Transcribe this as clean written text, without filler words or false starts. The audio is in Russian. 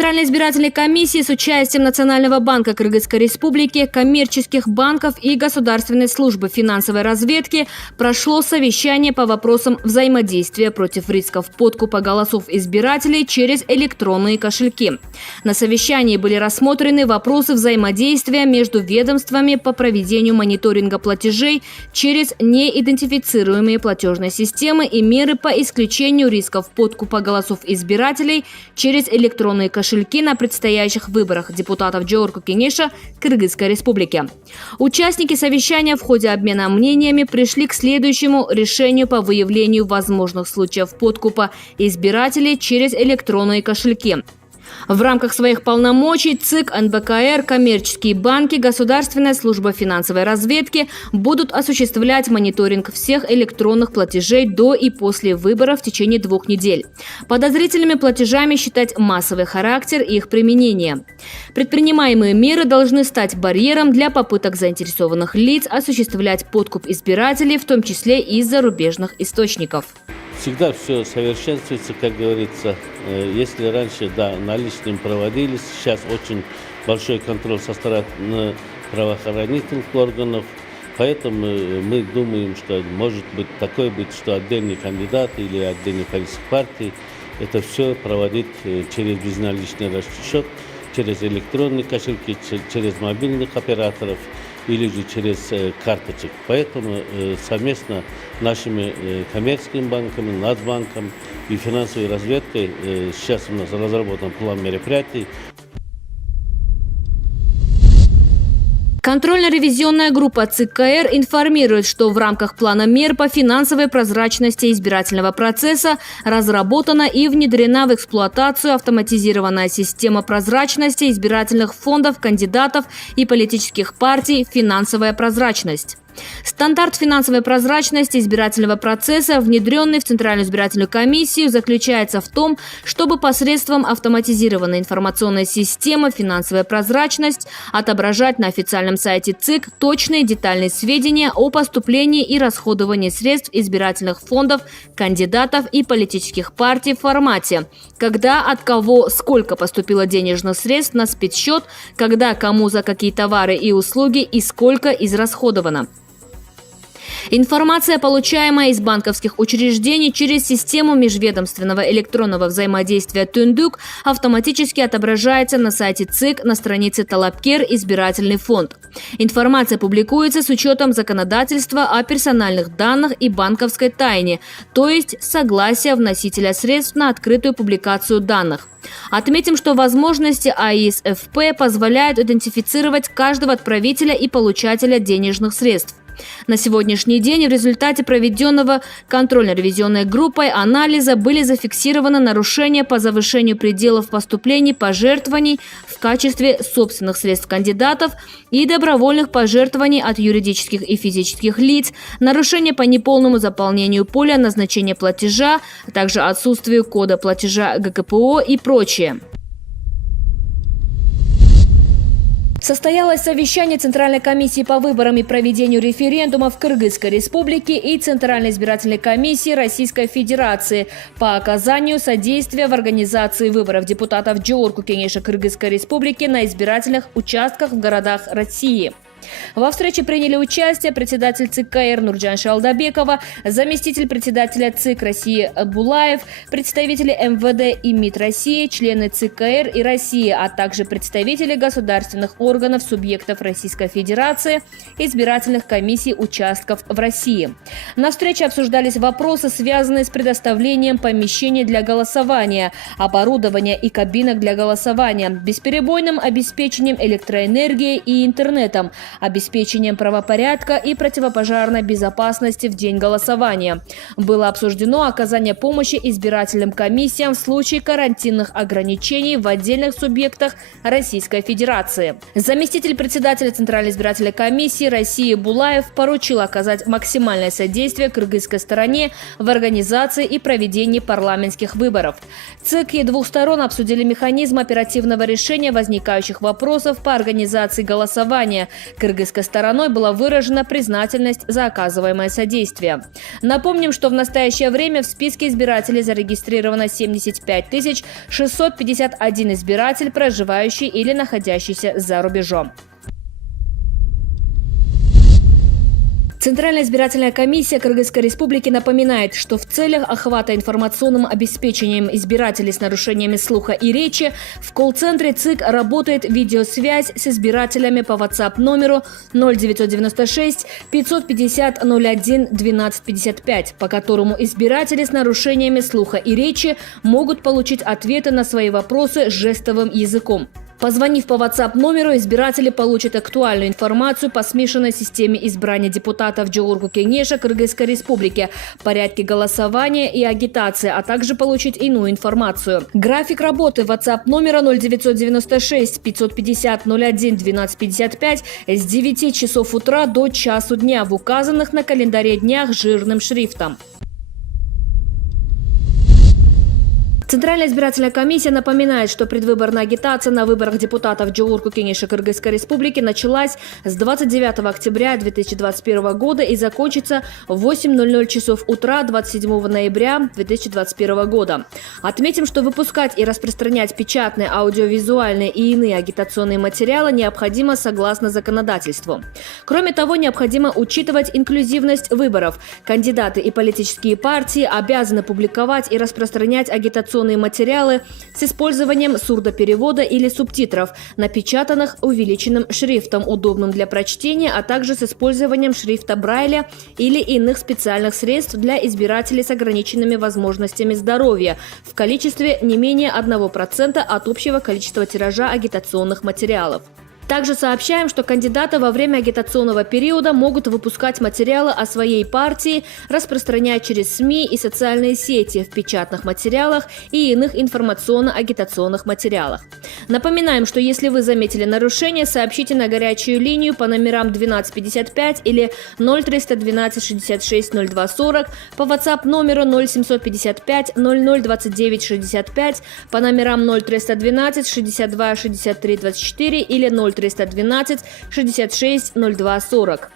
Центральной избирательной комиссии с участием Национального банка Кыргызской Республики, коммерческих банков и Государственной службы финансовой разведки прошло совещание по вопросам взаимодействия против рисков подкупа голосов избирателей через электронные кошельки. На совещании были рассмотрены вопросы взаимодействия между ведомствами по проведению мониторинга платежей через неидентифицируемые платежные системы и меры по исключению рисков подкупа голосов избирателей через электронные кошельки на предстоящих выборах депутатов Джоорку Кенеша Кыргызской Республики. Участники совещания в ходе обмена мнениями пришли к следующему решению по выявлению возможных случаев подкупа избирателей через электронные кошельки. В рамках своих полномочий ЦИК, НБКР, коммерческие банки, Государственная служба финансовой разведки будут осуществлять мониторинг всех электронных платежей до и после выборов в течение 2 недель. Подозрительными платежами считать массовый характер и их применение. Предпринимаемые меры должны стать барьером для попыток заинтересованных лиц осуществлять подкуп избирателей, в том числе из зарубежных источников. Всегда все совершенствуется, как говорится. Если раньше, наличными проводились, сейчас очень большой контроль со стороны правоохранительных органов. Поэтому мы думаем, что может быть такое быть, что отдельные кандидаты или отдельные политические партии это все проводит через безналичный расчет, через электронные кошельки, через мобильных операторов или же через карточек. Поэтому совместно нашими коммерческими банками, Нацбанком и финансовой разведкой сейчас у нас разработан план мероприятий. Контрольно-ревизионная группа ЦКР информирует, что в рамках плана мер по финансовой прозрачности избирательного процесса разработана и внедрена в эксплуатацию автоматизированная система прозрачности избирательных фондов, кандидатов и политических партий «Финансовая прозрачность». Стандарт финансовой прозрачности избирательного процесса, внедренный в Центральную избирательную комиссию, заключается в том, чтобы посредством автоматизированной информационной системы «Финансовая прозрачность» отображать на официальном сайте ЦИК точные детальные сведения о поступлении и расходовании средств избирательных фондов, кандидатов и политических партий в формате: когда, от кого, сколько поступило денежных средств на спецсчет, когда, кому, за какие товары и услуги и сколько израсходовано. Информация, получаемая из банковских учреждений через систему межведомственного электронного взаимодействия «Түндүк», автоматически отображается на сайте ЦИК на странице «Талапкер. Избирательный фонд». Информация публикуется с учетом законодательства о персональных данных и банковской тайне, то есть согласия вносителя средств на открытую публикацию данных. Отметим, что возможности АИС-ФП позволяют идентифицировать каждого отправителя и получателя денежных средств. На сегодняшний день в результате проведенного контрольно-ревизионной группой анализа были зафиксированы нарушения по завышению пределов поступлений пожертвований в качестве собственных средств кандидатов и добровольных пожертвований от юридических и физических лиц, нарушения по неполному заполнению поля назначения платежа, а также отсутствию кода платежа ГКПО и прочее. Состоялось совещание Центральной комиссии по выборам и проведению референдума в Кыргызской Республике и Центральной избирательной комиссии Российской Федерации по оказанию содействия в организации выборов депутатов Джоорку Кенеша Кыргызской Республики на избирательных участках в городах России. Во встрече приняли участие председатель ЦКР Нурджан Шалдабекова, заместитель председателя ЦИК России Булаев, представители МВД и МИД России, члены ЦКР и России, а также представители государственных органов субъектов Российской Федерации, избирательных комиссий участков в России. На встрече обсуждались вопросы, связанные с предоставлением помещений для голосования, оборудования и кабинок для голосования, бесперебойным обеспечением электроэнергией и интернетом, обеспечением правопорядка и противопожарной безопасности в день голосования. Было обсуждено оказание помощи избирательным комиссиям в случае карантинных ограничений в отдельных субъектах Российской Федерации. Заместитель председателя Центральной избирательной комиссии России Булаев поручил оказать максимальное содействие кыргызской стороне в организации и проведении парламентских выборов. ЦИК и двух сторон обсудили механизм оперативного решения возникающих вопросов по организации голосования, Кыргызской стороной была выражена признательность за оказываемое содействие. Напомним, что в настоящее время в списке избирателей зарегистрировано 75 651 избиратель, проживающий или находящийся за рубежом. Центральная избирательная комиссия Кыргызской республики напоминает, что в целях охвата информационным обеспечением избирателей с нарушениями слуха и речи в колл-центре ЦИК работает видеосвязь с избирателями по WhatsApp номеру 0996 550 01 12 55, по которому избиратели с нарушениями слуха и речи могут получить ответы на свои вопросы жестовым языком. Позвонив по WhatsApp номеру, избиратели получат актуальную информацию по смешанной системе избрания депутатов Джоурку Кенеша Кыргызской республики, порядке голосования и агитации, а также получить иную информацию. График работы WhatsApp номера 0996 550 01 12 55 с 9 часов утра до часу дня в указанных на календаре днях жирным шрифтом. Центральная избирательная комиссия напоминает, что предвыборная агитация на выборах депутатов Джоурку Кенеша Кыргызской республики началась с 29 октября 2021 года и закончится в 8:00 часов утра 27 ноября 2021 года. Отметим, что выпускать и распространять печатные, аудиовизуальные и иные агитационные материалы необходимо согласно законодательству. Кроме того, необходимо учитывать инклюзивность выборов. Кандидаты и политические партии обязаны публиковать и распространять агитационные материалы с использованием сурдоперевода или субтитров, напечатанных увеличенным шрифтом, удобным для прочтения, а также с использованием шрифта Брайля или иных специальных средств для избирателей с ограниченными возможностями здоровья в количестве не менее 1% от общего количества тиража агитационных материалов. Также сообщаем, что кандидаты во время агитационного периода могут выпускать материалы о своей партии, распространять через СМИ и социальные сети в печатных материалах и иных информационно-агитационных материалах. Напоминаем, что если вы заметили нарушение, сообщите на горячую линию по номерам 1255 или 0312 66 02 40, по WhatsApp номеру 0755 00 29 65, по номерам 0312 62 63 24 или 0312 66 02 40.